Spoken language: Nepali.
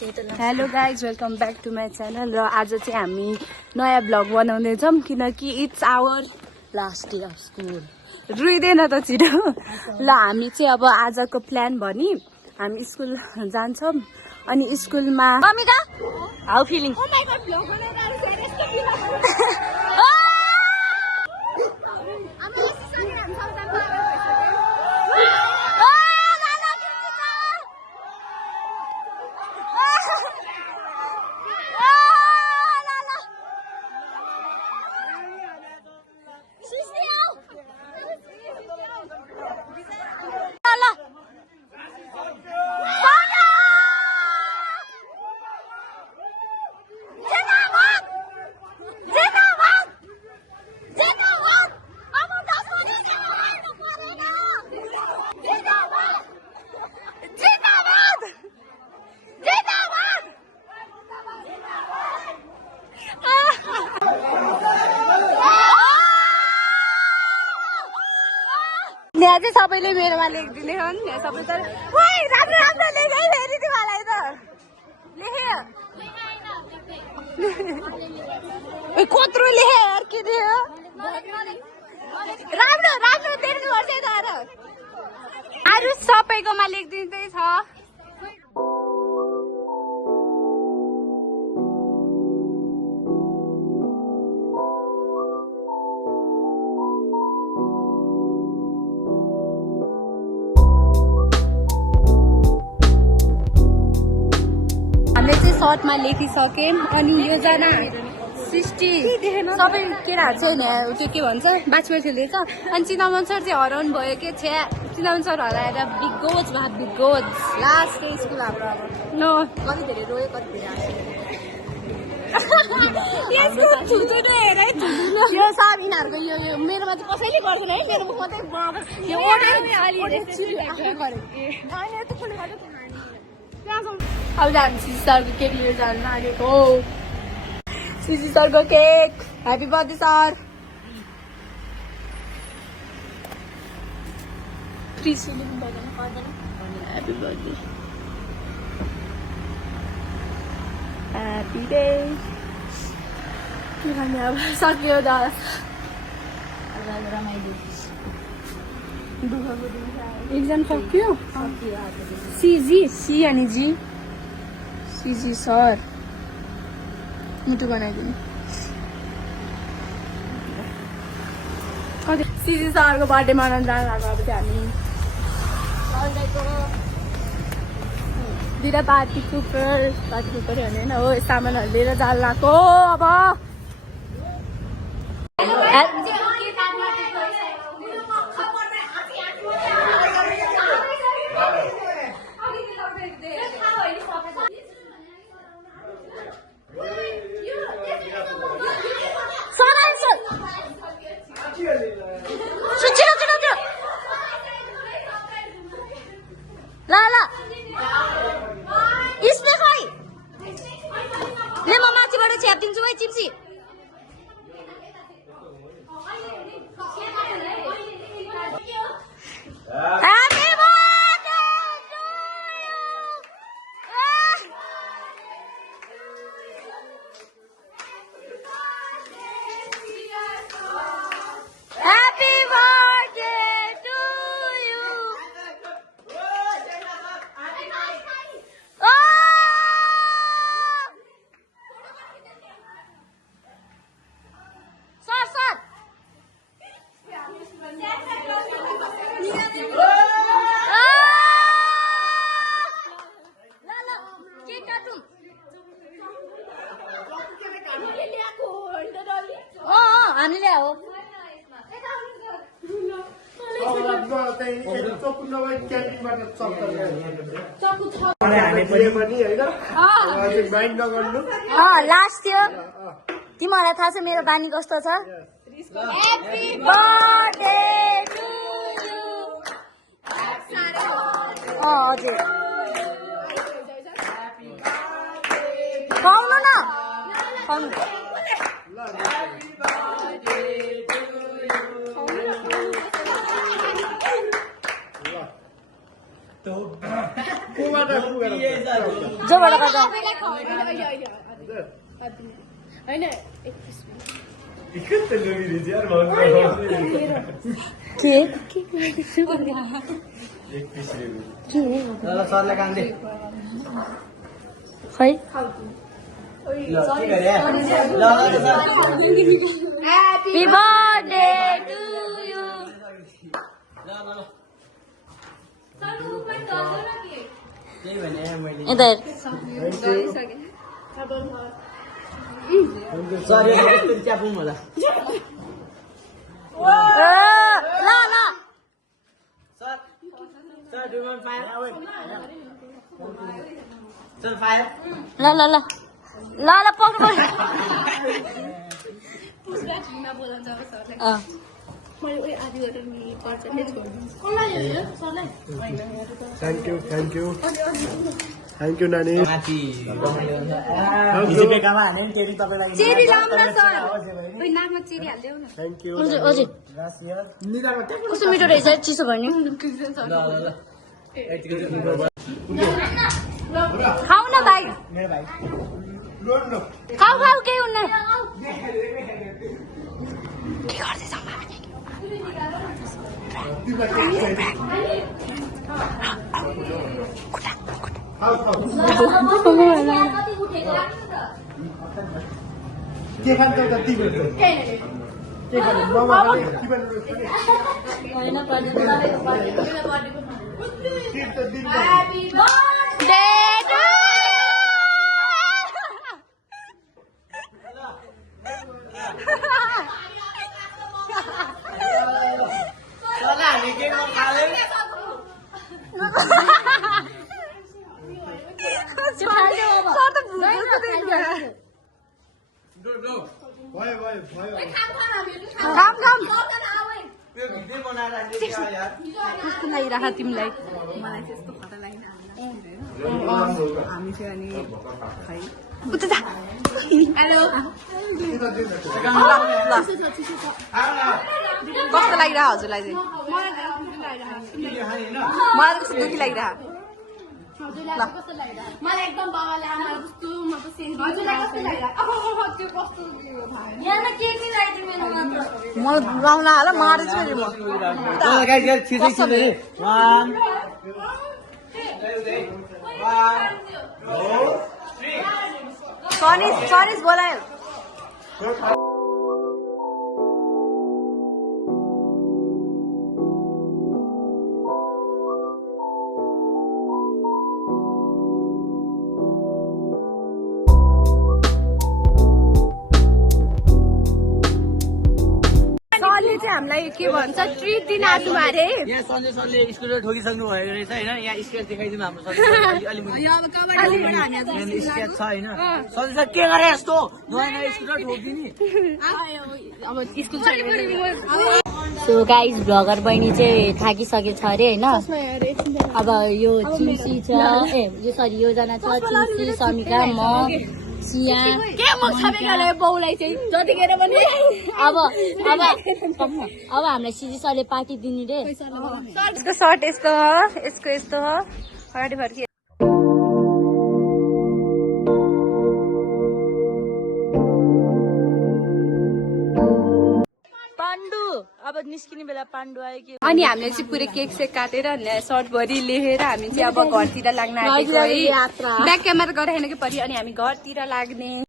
Hello guys welcome back to my channel र आज चाहिँ हामी नयाँ भ्लग बनाउँदैछौँ किनकि it's our last day of school रुइँदैन त छिटो ल हामी चाहिँ अब आजको प्लान भनी हामी स्कुल जान्छौँ अनि स्कुलमा हाउ फिलिङ यहाँ चाहिँ सबैले मेरोमा लेखिदिने हो नि सबै त राम्रो राम्रो लेखे फेरि तिमीलाई त लेखे कत्रो लेखे यार के दियो राम्रो राम्रो देख्नुपर्छ है तर अरू सबैकोमा लेखिदिँदै छ सर्टमा लेखिसकेँ अनि योजना सृष्टि सबै केटाहरू चाहिँ त्यो के भन्छ बाछमा खेल्दैछ अनि चिनामन सर चाहिँ हराउनु भयो के छ्या चिनामन सर हराएर बिगोज लास्ट डे स्कुल हाम्रो अब न कति धेरै रोयो कति धेरै यो सब यिनीहरूको यो मेरोमा चाहिँ कसैले गर्दैन है मेरो मात्रै अब हामी सिसी सरको केक लिएर जानु लागेको सिसी सरको cake happy birthday sir happy birthday happy day के भन्ने अब सक्यो दा एक्जाम सक्यो सिजी सी अनि जी सिजी सर मुटु बनाइदिनु सिजी सरको बर्थडे मनाउनु जानु लाग्यो अब चाहिँ हामी दुईवटा पार्टी कुपर होइन हो सामानहरू लिएर जानु लाग्यो अब चिप्सी हामीले हो लास्ट थियो तिमीहरूलाई थाहा छ मेरो बानी कस्तो छ ह्याप्पी बर्थडे टु यु हजुर खुवाउनु न खुवाउनु Kuman जोबाट गर्दा खै Happy birthday to you. इधर ला ला ला ला ला ला ला पक्ड़ थ्याङ्क यू नानी चेरी राम्रो छ ओइ नाकमा चेरी हाल्देऊ न थ्याङ्क यू हजुर हजुर कस्तो मिठो रहेछ चिसो गर्ने खाऊ न भाइ खाऊ खाऊ केही हुन्न के गर्दैछ के खान्छ त तिमी के खाने मामा खाने तिमी कस्तो लागिरहेको तिमीलाई हामी चाहिँ अनि हेलो कस्तो लागिरहेको हजुरलाई चाहिँ मलाई कस्तो दुःखी लागिरहेको मलाई एकदम बाबाले आमा जस्तो म त म गाउन हाल मारेछु फेरि म सनिस बोलायो हामीलाई के भन्छ ट्रिट दिन आजु अरे यहाँ सन्जय सरले स्कुटर ठोकिसक्नु भएको रहेछ होइन यहाँ स्केच देखाइदिनु हाम्रो स्केच छ होइन सन्जय सर के गरे यस्तो नयाँ नयाँ स्कुटर ठोकिदिने अब स्कुल सो गाइज भ्लगर बहिनी चाहिँ थाकिसकेछ अरे होइन अब यो चिन्सी छ ए यो सरी योजना छ चिन्सी समिका म सिया के म छापेकाले बाउलाई चाहिँ जतिखेर पनि अब हामीलाई सिजी सरले पार्टी दिने रे यसको सर्ट यस्तो हो यसको यस्तो हो अगाडि फर्की पाण्डु अब निस्किने बेला पाण्डु आयो कि अनि हामीले चाहिँ पुरै केक सेक काटेर सर्ट भरि लेखेर हामी चाहिँ अब घरतिर लाग्न आँटेको है ब्याक क्यामेरा गराएन कि परि अनि हामी घरतिर लाग्ने